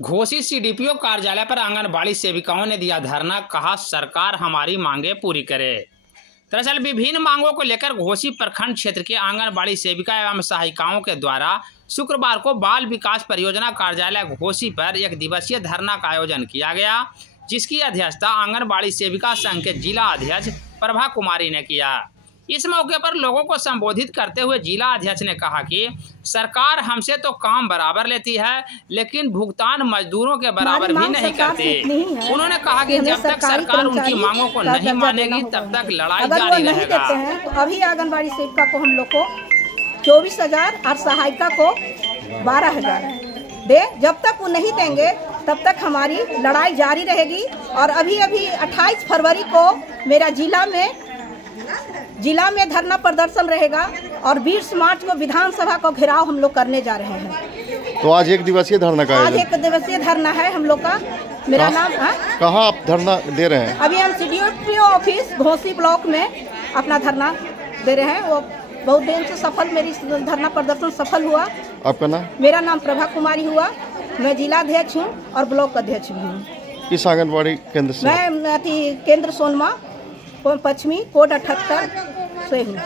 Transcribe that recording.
Ghosi CDPO कार्यालय पर आंगनबाड़ी सेविकाओं ने दिया धरना, कहा सरकार हमारी मांगे पूरी करे। दरअसल विभिन्न मांगों को लेकर घोसी प्रखंड क्षेत्र के आंगनबाड़ी सेविका एवं सहायिकाओं के द्वारा शुक्रवार को बाल विकास परियोजना कार्यालय घोसी पर एक दिवसीय धरना का आयोजन किया गया, जिसकी अध्यक्षता आंगनबाड़ी सेविका संघ के जिला अध्यक्ष प्रभा कुमारी ने किया। इस मौके पर लोगों को संबोधित करते हुए जिला अध्यक्ष ने कहा कि सरकार हमसे तो काम बराबर लेती है, लेकिन भुगतान मजदूरों के बराबर भी नहीं करती। उन्होंने कहा कि जब तक सरकार उनकी मांगों को नहीं मानेगी तब तक लड़ाई जारी रहेगा। तो अभी आंगनबाड़ी सेविका को हम लोग को 24,000 और सहायिका को 12,000 दे, जब तक वो नहीं देंगे तब तक हमारी लड़ाई जारी रहेगी। और अभी 28 फरवरी को मेरा जिला में धरना प्रदर्शन रहेगा और 20 मार्च को विधानसभा को घेराव हम लोग करने जा रहे हैं। तो आज एक दिवसीय धरना का आज एक दिवसीय धरना है हम लोग का। मेरा नाम कहाँ आप धरना दे रहे हैं? अभी हम सीडीपीओ ऑफिस घोसी ब्लॉक में अपना धरना दे रहे हैं। वो बहुत दिन से सफल, मेरी धरना प्रदर्शन सफल हुआ। आपका नाम? मेरा नाम प्रभा कुमारी हुआ। मैं जिला अध्यक्ष हूँ और ब्लॉक अध्यक्ष भी हूँ। किस आंगनबाड़ी केंद्र से? मैं केंद्र सोनमा पश्चिमी कोड 78 से हूँ।